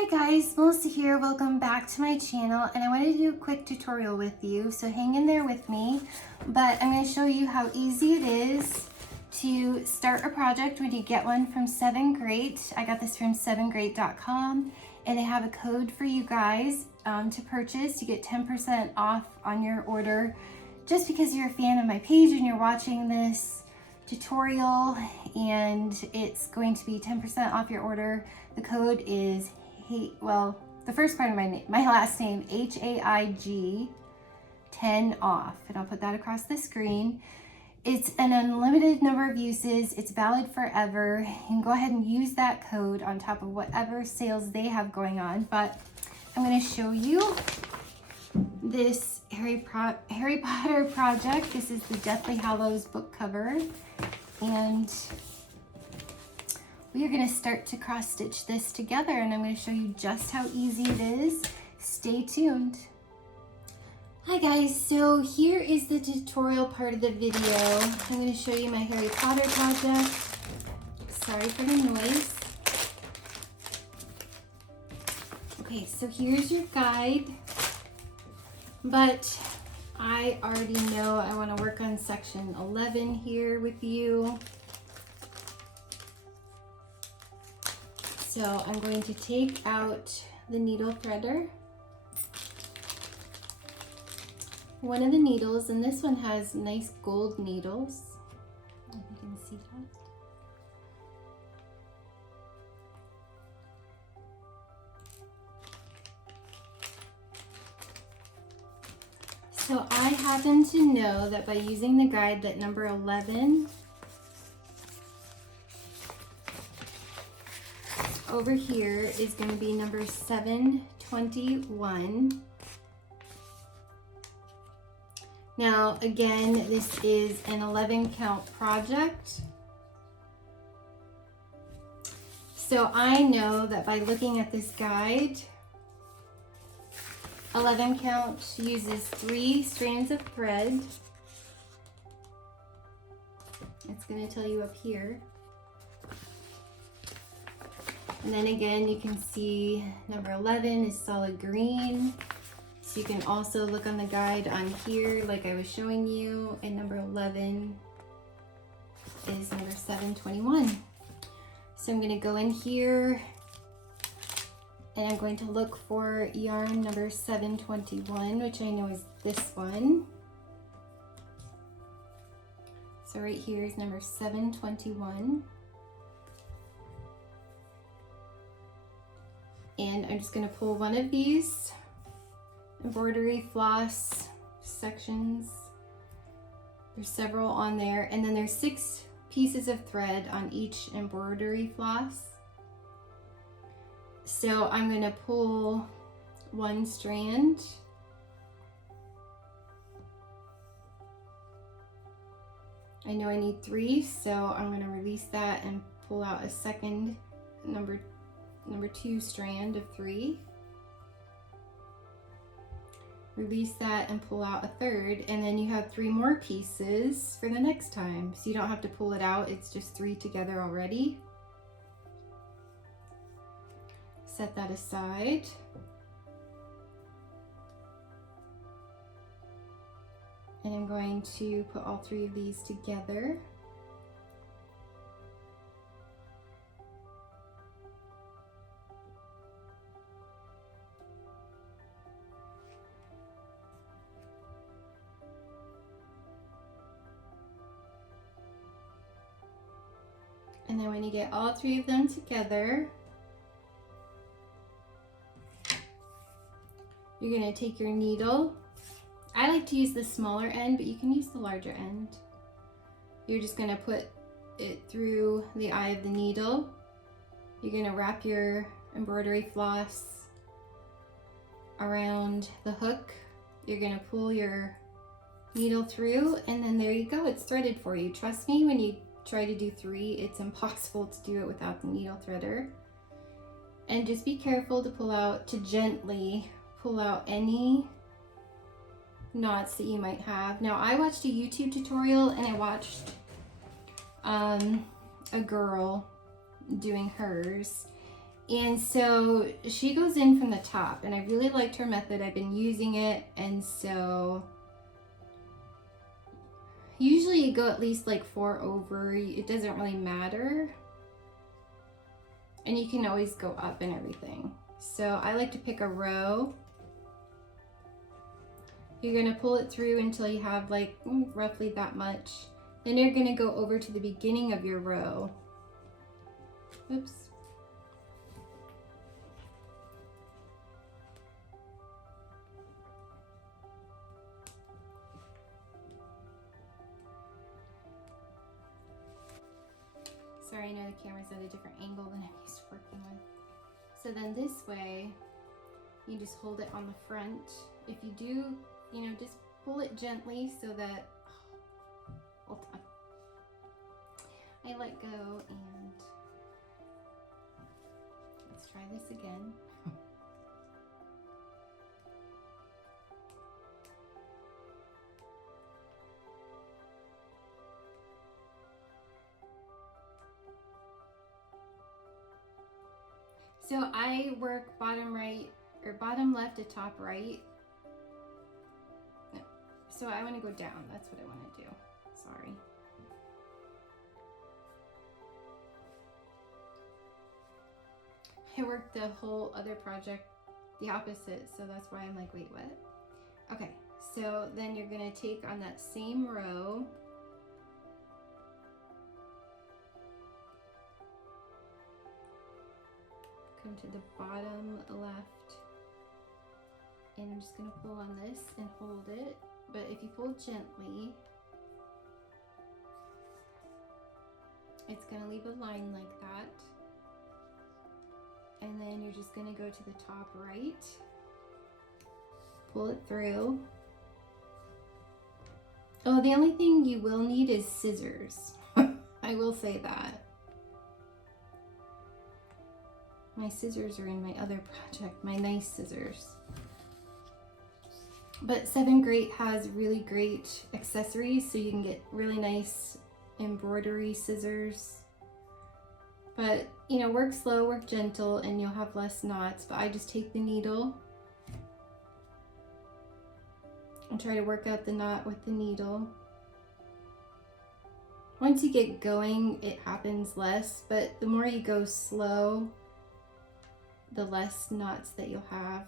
Hi guys, Melissa here. Welcome back to my channel, and I wanted to do a quick tutorial with you, so hang in there with me. But I'm going to show you how easy it is to start a project when you get one from Sevengreat. I got this from Sevengreat.com, and they have a code for you guys to purchase to get 10% off on your order. Just because you're a fan of my page and you're watching this tutorial, and it's going to be 10% off your order. The code is the first part of my last name, HAIG 10 off, and I'll put that across the screen. It's an unlimited number of uses. It's valid forever. You can go ahead and use that code on top of whatever sales they have going on. But I'm going to show you this Harry Potter project. This is the Deathly Hallows book cover, and we are going to start to cross stitch this together, and I'm going to show you just how easy it is. Stay tuned. Hi guys, so here is the tutorial part of the video. I'm going to show you my Harry Potter project. Sorry for the noise. Okay, so here's your guide, but I already know I want to work on section 11 here with you. So I'm going to take out the needle threader, one of the needles, and this one has nice gold needles, if you can see that. So I happen to know that by using the guide that number 11 over here is going to be number 721. Now again, this is an 11 count project. So I know that by looking at this guide, 11 count uses 3 strands of thread. It's going to tell you up here. And then again, you can see number 11 is solid green. So you can also look on the guide on here like I was showing you. And number 11 is number 721. So I'm going to go in here and I'm going to look for yarn number 721, which I know is this one. So right here is number 721. And I'm just going to pull one of these embroidery floss sections. There's several on there, and then there's 6 pieces of thread on each embroidery floss. So I'm going to pull one strand, I know I need 3, so I'm going to release that and pull out a second number 2 strand of 3. Release that and pull out a third, and then you have 3 more pieces for the next time. So you don't have to pull it out, it's just 3 together already. Set that aside. And I'm going to put all 3 of these together. And then when you get all 3 of them together, you're going to take your needle. I like to use the smaller end, but you can use the larger end. You're just going to put it through the eye of the needle. You're going to wrap your embroidery floss around the hook. You're going to pull your needle through, and then there you go. It's threaded for you. Trust me, when you try to do 3, it's impossible to do it without the needle threader. And just be careful to gently pull out any knots that you might have. Now I watched a YouTube tutorial, and I watched a girl doing hers, And so she goes in from the top, and I really liked her method. I've been using it, and so usually you go at least like 4 over. It doesn't really matter. And you can always go up and everything. So I like to pick a row. You're gonna pull it through until you have like roughly that much. Then you're gonna go over to the beginning of your row. Oops. Sorry, I know the camera's at a different angle than I'm used to working with. So then this way, you just hold it on the front. If you do, you know, just pull it gently so that, hold on. I let go and let's try this again. So I work bottom right or bottom left to top right. No. So I want to go down. That's what I want to do. Sorry. I worked the whole other project the opposite, so that's why I'm like, wait, what? Okay, so then you're going to take on that same row. Come to the bottom left, and I'm just going to pull on this and hold it, but if you pull gently, it's going to leave a line like that, and then you're just going to go to the top right, pull it through. Oh, the only thing you will need is scissors. I will say that. My scissors are in my other project, my nice scissors. But Sevengreat has really great accessories, so you can get really nice embroidery scissors. But, you know, work slow, work gentle, and you'll have less knots. But I just take the needle and try to work out the knot with the needle. Once you get going, it happens less, but the more you go slow, the less knots that you'll have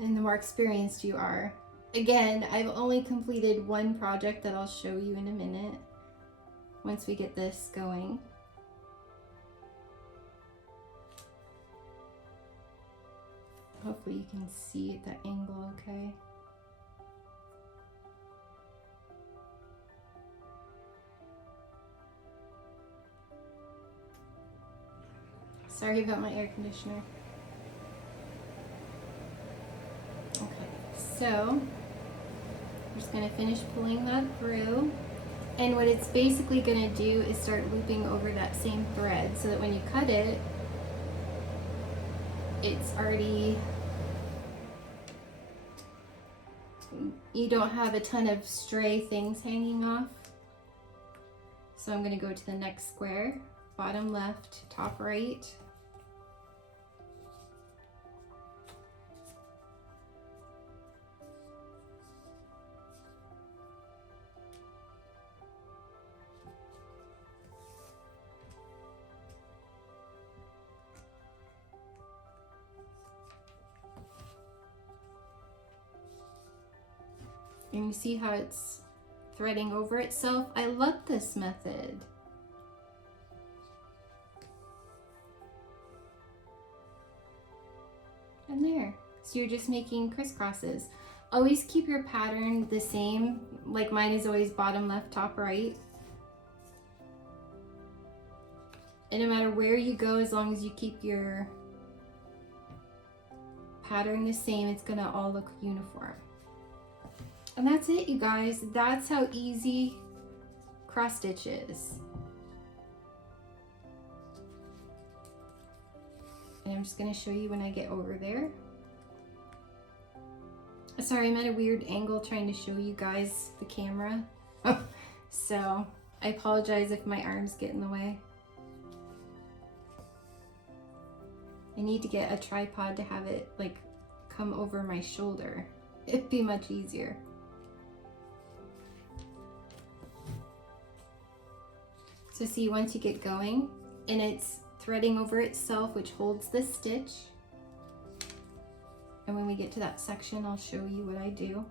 and the more experienced you are. Again, I've only completed one project that I'll show you in a minute once we get this going. Hopefully you can see that angle okay. Sorry about my air conditioner. Okay, so I'm just gonna finish pulling that through. And what it's basically gonna do is start looping over that same thread so that when you cut it, it's already, you don't have a ton of stray things hanging off. So I'm gonna go to the next square, bottom left, top right. And you see how it's threading over itself? I love this method. And there. So you're just making crisscrosses. Always keep your pattern the same. Like mine is always bottom left, top right. And no matter where you go, as long as you keep your pattern the same, it's gonna all look uniform. And that's it, you guys. That's how easy cross stitch is. And I'm just gonna show you when I get over there. Sorry, I'm at a weird angle trying to show you guys the camera. So I apologize if my arms get in the way. I need to get a tripod to have it like come over my shoulder. It'd be much easier. So see, once you get going, and it's threading over itself, which holds the stitch. And when we get to that section, I'll show you what I do.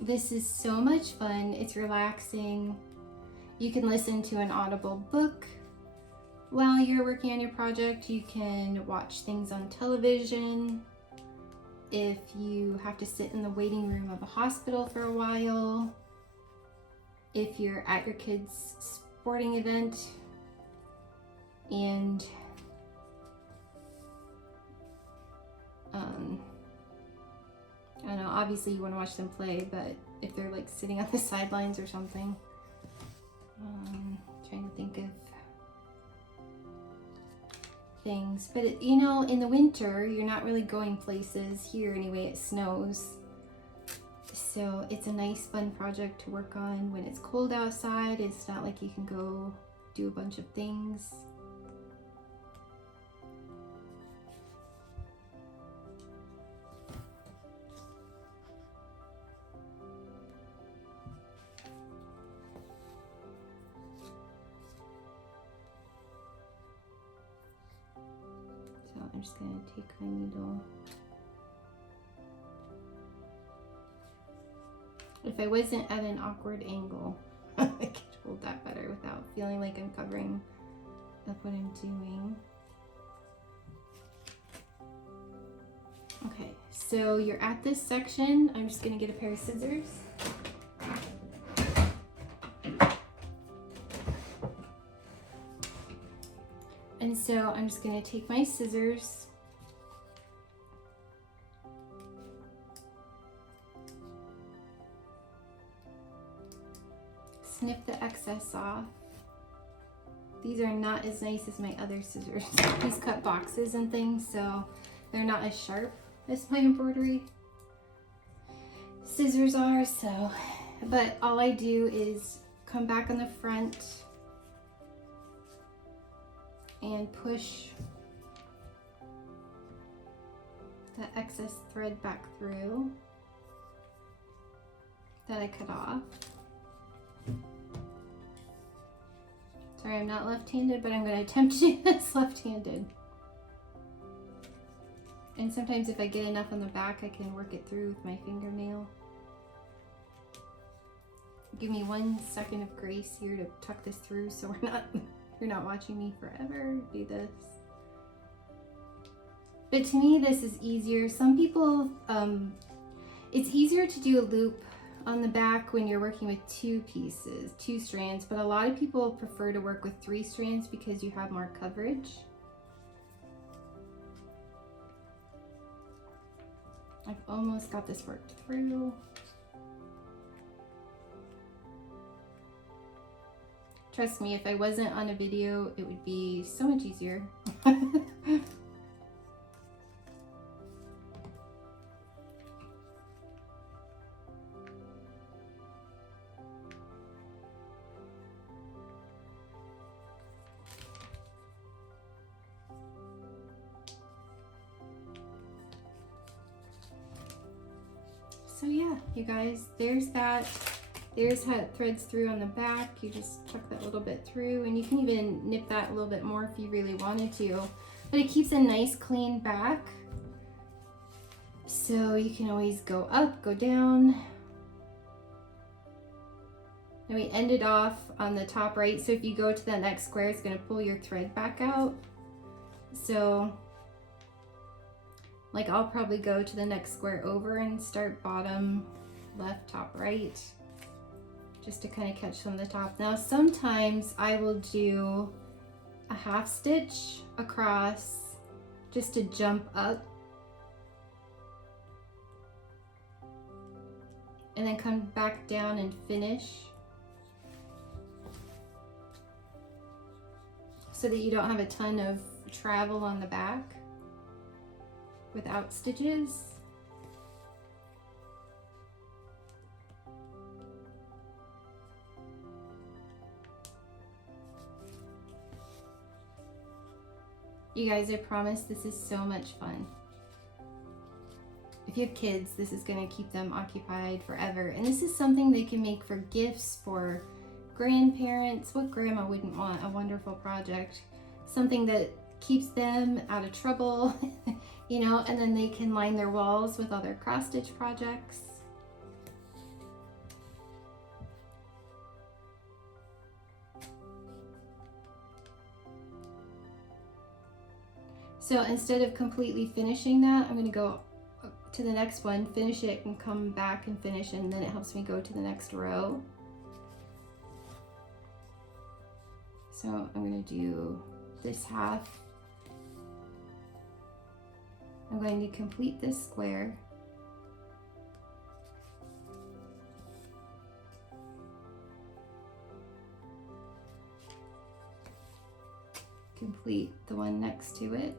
This is so much fun. It's relaxing. You can listen to an audible book while you're working on your project. You can watch things on television. If you have to sit in the waiting room of a hospital for a while, if you're at your kid's sporting event and I don't know, obviously you want to watch them play, but if they're like sitting on the sidelines or something, trying to think of things. But you know, in the winter you're not really going places. Here anyway, it snows, so it's a nice fun project to work on when it's cold outside. It's not like you can go do a bunch of things. I'm just going to take my needle. If I wasn't at an awkward angle, I could hold that better without feeling like I'm covering up what I'm doing. Okay, so you're at this section. I'm just going to get a pair of scissors. And so I'm just going to take my scissors snip the excess off. These are not as nice as my other scissors. These cut boxes and things, so they're not as sharp as my embroidery scissors are. So, but all I do is come back on the front and push the excess thread back through that I cut off. Sorry, I'm not left-handed, but I'm going to attempt to do this left-handed. And sometimes if I get enough on the back, I can work it through with my fingernail. Give me 1 second of grace here to tuck this through so you're not watching me forever do this. But to me, this is easier. Some people, it's easier to do a loop on the back when you're working with 2 pieces, 2 strands, but a lot of people prefer to work with 3 strands because you have more coverage. I've almost got this worked through. Trust me, if I wasn't on a video, it would be so much easier. So yeah, you guys, there's that. There's how it threads through on the back. You just tuck that little bit through, and you can even nip that a little bit more if you really wanted to. But it keeps a nice clean back. So you can always go up, go down. And we ended off on the top right. So if you go to that next square, it's going to pull your thread back out. So like I'll probably go to the next square over and start bottom, left, top, right, just to kind of catch some of the top. Now sometimes I will do a half stitch across just to jump up and then come back down and finish so that you don't have a ton of travel on the back without stitches. You guys, I promise this is so much fun. If you have kids, this is going to keep them occupied forever. And this is something they can make for gifts for grandparents. What grandma wouldn't want a wonderful project? Something that keeps them out of trouble, you know, and then they can line their walls with other cross stitch projects. So instead of completely finishing that, I'm going to go to the next one, finish it, and come back and finish, and then it helps me go to the next row. So I'm going to do this half. I'm going to complete this square. Complete the one next to it.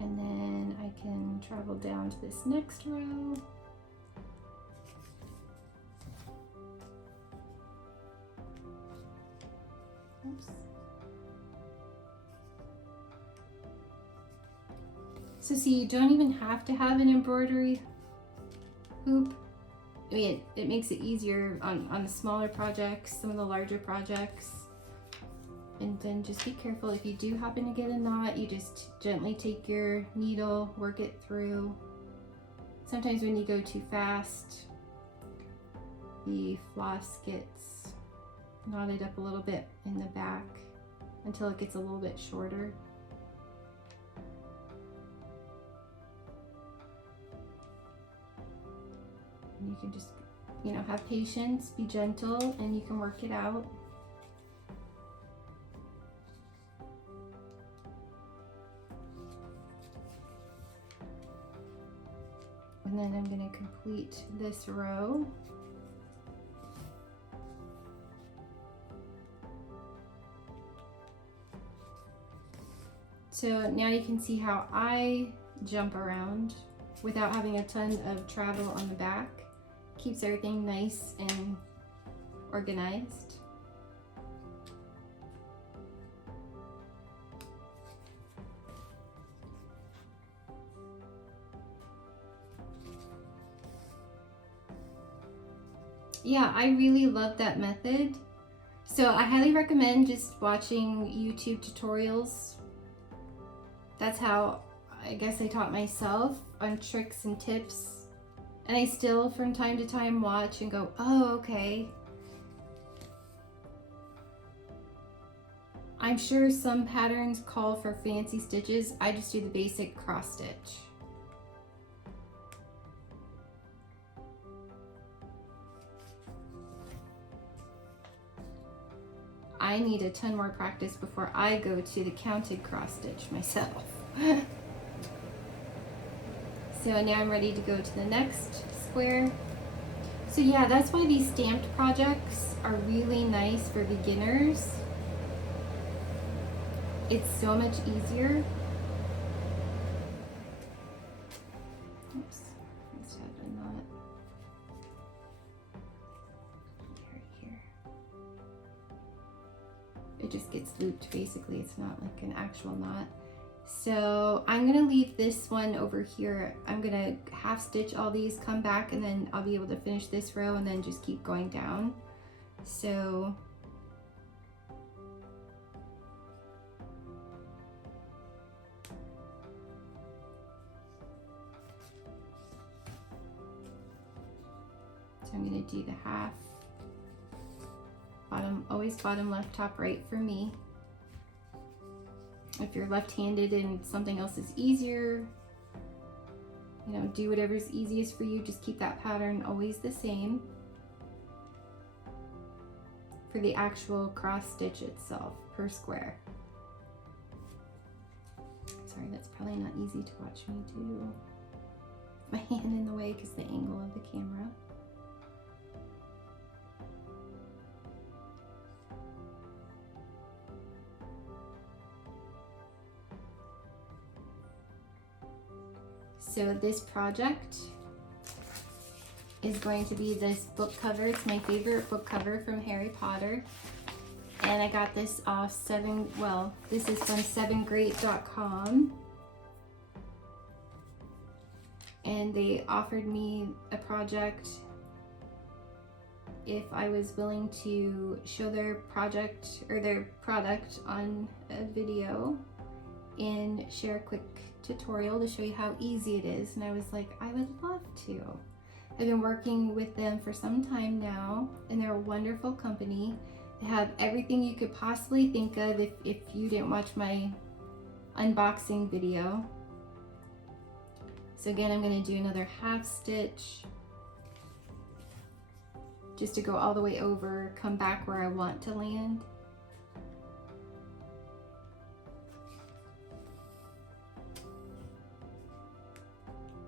And then I can travel down to this next row. Oops. So see, you don't even have to have an embroidery hoop. I mean, it makes it easier on the smaller projects, some of the larger projects. And then just be careful, if you do happen to get a knot, you just gently take your needle, work it through. Sometimes when you go too fast, the floss gets knotted up a little bit in the back until it gets a little bit shorter. And you can just, you know, have patience, be gentle, and you can work it out. And then I'm going to complete this row. So now you can see how I jump around without having a ton of travel on the back. Keeps everything nice and organized. Yeah, I really love that method. So I highly recommend just watching YouTube tutorials. That's how I guess I taught myself on tricks and tips. And I still from time to time watch and go, oh, okay. I'm sure some patterns call for fancy stitches. I just do the basic cross stitch. I need a ton more practice before I go to the counted cross stitch myself. So now I'm ready to go to the next square. So yeah, that's why these stamped projects are really nice for beginners. It's so much easier. Oops, let's have a knot. Right here. It just gets looped basically. It's not like an actual knot. So I'm gonna leave this one over here. I'm gonna half stitch all these, come back, and then I'll be able to finish this row and then just keep going down. So I'm gonna do the half, bottom, always bottom left, top right for me. If you're left-handed and something else is easier, you know, do whatever's easiest for you. Just keep that pattern always the same for the actual cross stitch itself per square. Sorry, that's probably not easy to watch me do. My hand in the way because the angle of the camera. so this project is going to be this book cover. It's my favorite book cover from Harry Potter. And I got this off this is from Sevengreat.com. And they offered me a project if I was willing to show their project or their product on a video and share a quick tutorial to show you how easy it is. And I was like, I would love to. I've been working with them for some time now, and they're a wonderful company. They have everything you could possibly think of if you didn't watch my unboxing video. So again, I'm going to do another half stitch just to go all the way over, come back where I want to land.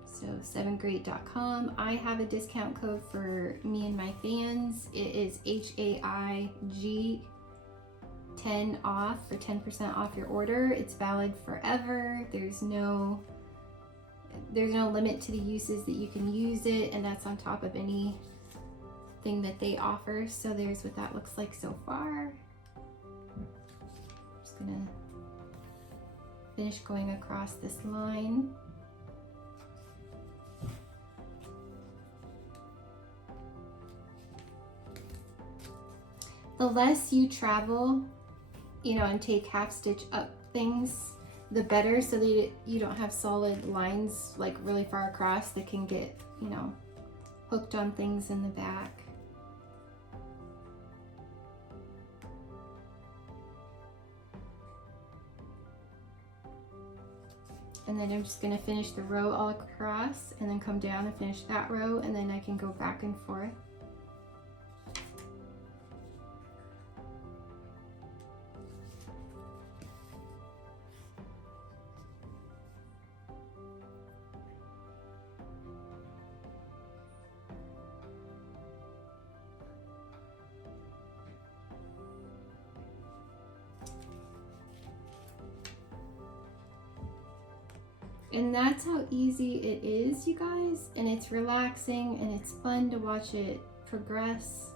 So Sevengreat.com. I have a discount code for me and my fans. It is HAIG 10 off for 10% off your order. It's valid forever. There's no limit to the uses that you can use it, and that's on top of anything that they offer. So there's what that looks like so far. I'm just gonna finish going across this line. The less you travel, and take half stitch up things, the better, so that you don't have solid lines like really far across that can get, hooked on things in the back. And then I'm just gonna finish the row all across and then come down and finish that row, and then I can go back and forth. And that's how easy it is, you guys. And it's relaxing and it's fun to watch it progress.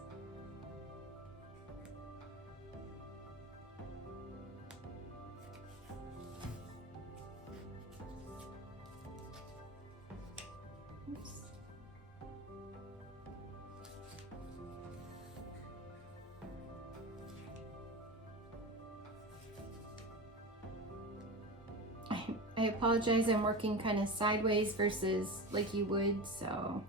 Oops. I apologize, I'm working kind of sideways versus like you would, so.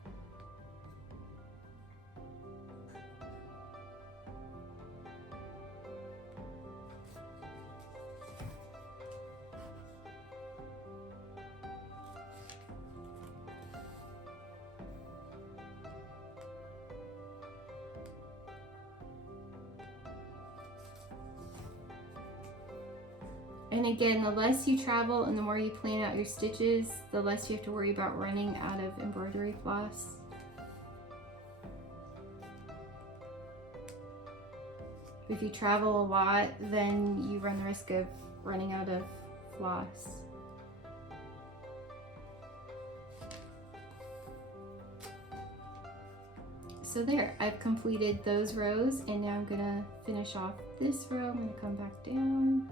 And again, the less you travel and the more you plan out your stitches, the less you have to worry about running out of embroidery floss. If you travel a lot, then you run the risk of running out of floss. So there, I've completed those rows, and now I'm gonna finish off this row. I'm gonna come back down.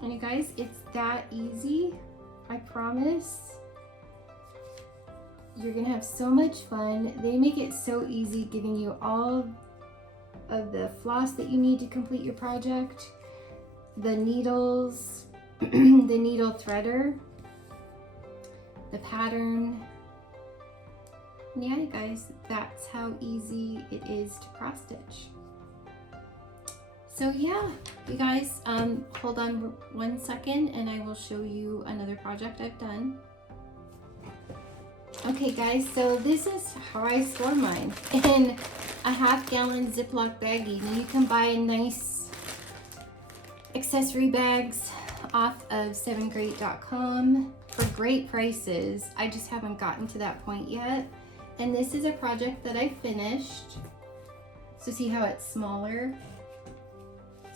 And you guys, it's that easy, I promise. You're gonna have so much fun. They make it so easy, giving you all of the floss that you need to complete your project, the needles, the needle threader, the pattern. And yeah, you guys, that's how easy it is to cross stitch. So yeah, you guys, hold on 1 second and I will show you another project I've done. Okay guys, so this is how I store mine, in a half-gallon Ziploc baggie. Now you can buy nice accessory bags off of Sevengreat.com for great prices. I just haven't gotten to that point yet. And this is a project that I finished. So see how it's smaller?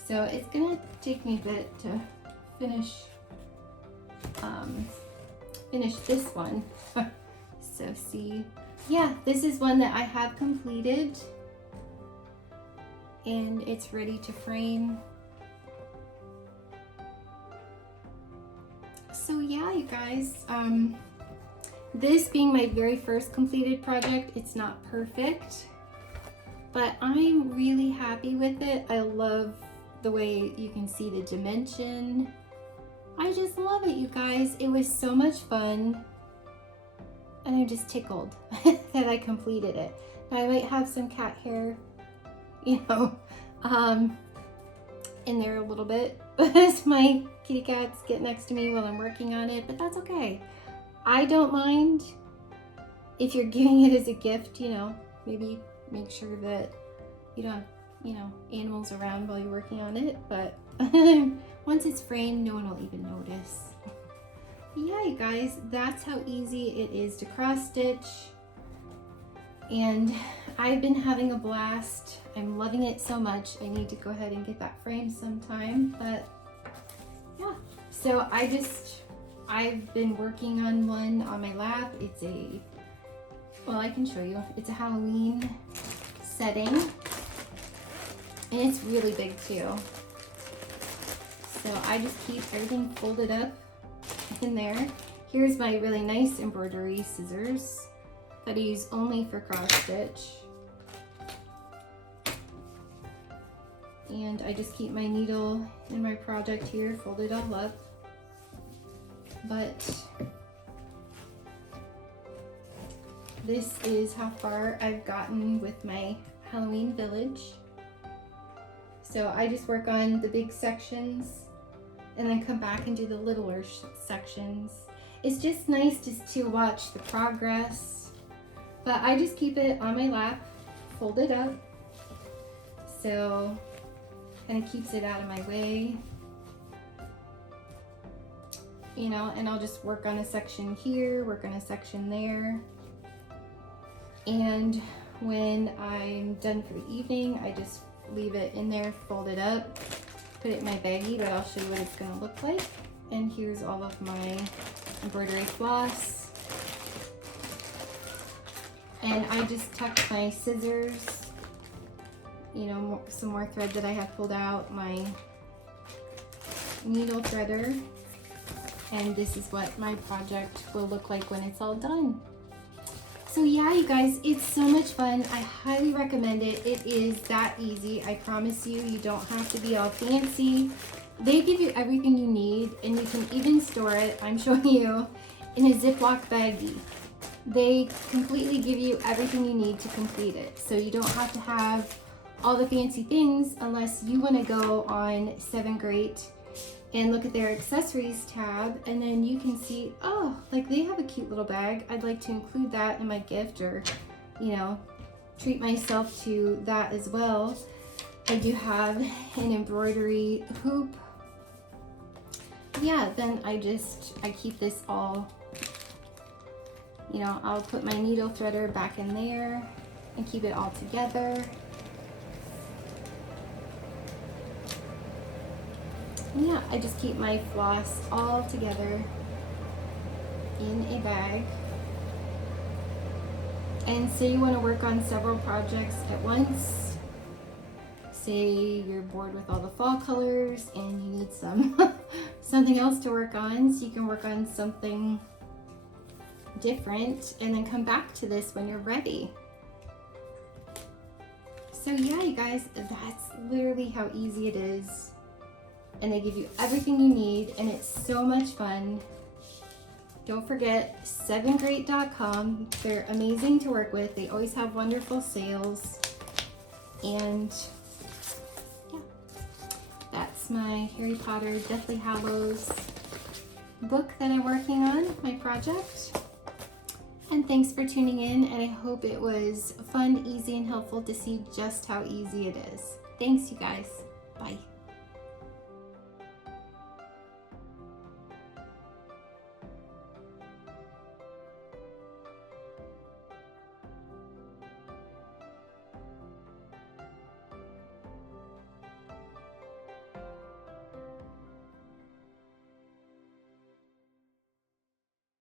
So it's gonna take me a bit to finish finish this one. So see, yeah, this is one that I have completed and it's ready to frame. So yeah, you guys, this being my very first completed project, it's not perfect, but I'm really happy with it. I love the way you can see the dimension. I just love it, you guys. It was so much fun. And I'm just tickled that I completed it. Now I might have some cat hair, you know, in there a little bit as my kitty cats get next to me while I'm working on it, but that's okay. I don't mind. If you're giving it as a gift, you know, maybe make sure that you don't have, you know, animals around while you're working on it, but once it's framed, no one will even notice. Yeah, you guys, that's how easy it is to cross stitch. And I've been having a blast. I'm loving it so much. I need to go ahead and get that framed sometime, but yeah. So I've been working on one on my lap. It's well, I can show you. It's a Halloween setting, and it's really big too. So I just keep everything folded up in there. Here's my really nice embroidery scissors that I use only for cross stitch. And I just keep my needle in my project here, folded all up. But this is how far I've gotten with my Halloween village. So I just work on the big sections and then come back and do the littler sections. It's just nice to watch the progress, but I just keep it on my lap, folded up, so kind of keeps it out of my way, you know, and I'll just work on a section here, work on a section there, and when I'm done for the evening, I just leave it in there, fold it up, put it in my baggie, but I'll show you what it's gonna look like. And here's all of my embroidery floss. And I just tucked my scissors, you know, some more thread that I have pulled out, my needle threader, and this is what my project will look like when it's all done. So yeah, you guys, it's so much fun. I highly recommend it. It is that easy. I promise you, you don't have to be all fancy. They give you everything you need, and you can even store it, I'm showing you, in a Ziploc baggie. They completely give you everything you need to complete it. So you don't have to have all the fancy things unless you want to go on Sevengreat and look at their accessories tab, and then you can see, oh, like they have a cute little bag. I'd like to include that in my gift, or, you know, treat myself to that as well. I do have an embroidery hoop. Yeah, then I keep this all, you know, I'll put my needle threader back in there and keep it all together. Yeah, I just keep my floss all together in a bag. And say you want to work on several projects at once. Say you're bored with all the fall colors and you need something else to work on, so you can work on something different and then come back to this when you're ready. So yeah, you guys, that's literally how easy it is. And they give you everything you need, and it's so much fun. Don't forget Sevengreat.com. They're amazing to work with. They always have wonderful sales. And yeah, that's my Harry Potter Deathly Hallows book that I'm working on, my project. And thanks for tuning in, and I hope it was fun, easy, and helpful to see just how easy it is. Thanks, you guys. Bye.